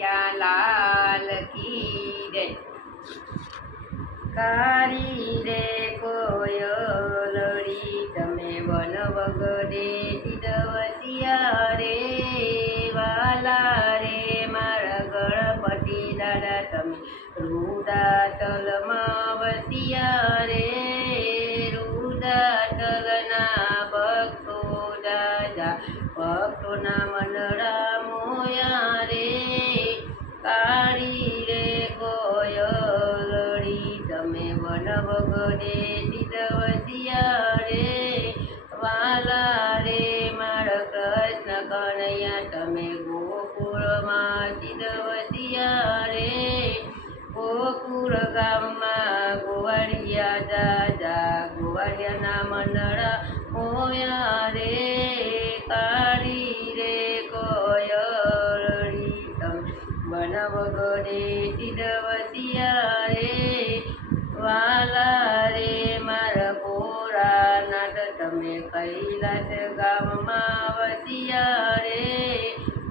કનૈયા લાલ કી જય। કાળી રે કોયલડી તમે વન વગડે સીધવસિયા રે, વાલા રે મારા ગણપતિ દાદા તમે રુદાતલમાં વસિયા રે, રુદાતલના ભક્તો દાદા ભક્તોના મનડા મોયા રે। કાળી રે કોયલડી તમે વન વગડે સીધવસિયા રે, વાલા રે મારા કૃષ્ણ કનૈયા તમે ગોકુળમાં સીધવસિયા રે, ગોકુળ ગામમાં ગોવાળિયા દાદા ગોવાળિયાના મનડા મોયા રે। કાળી રે કોયલડી તમે વન વગડે સીધવસિયા રે, વાલા રે મારા ભોળાનાથ તમે કૈલાસ ગામમાં વસિયા રે,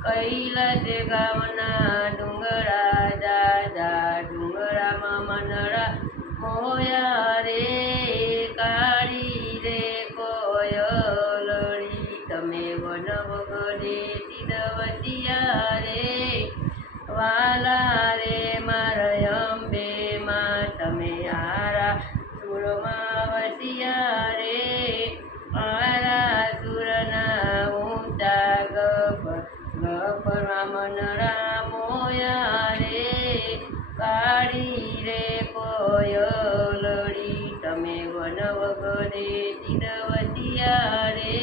કૈલાસ ગામના ડુંગરા દાદા ડુંગરામાં મનડા મોયા રે। કાળી રે કોયલડી તમે વન વગડે સીધવસિયા રે, વાલા રે મારા અંબે માં તમે આરા સુરમાં વસિયા રે, આરા સુરના ઊંચા ગપરમાં મનડા મોયા રે। કાળી રે કોયલડી તમે વન વગડે સીધવસિયા રે,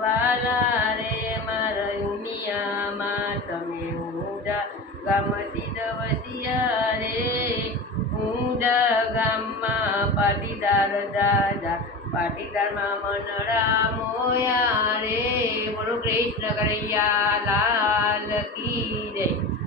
વાલા રે મારા ઉમિયામાં તમે ઊંડા ગામ સીધવસિયા રે, ઊંડા ગામમાં પાટીદાર દાદા પાટીદારમાં મનડા મોયા રે। બોલો કૃષ્ણ કનૈયા લાલ કી જય।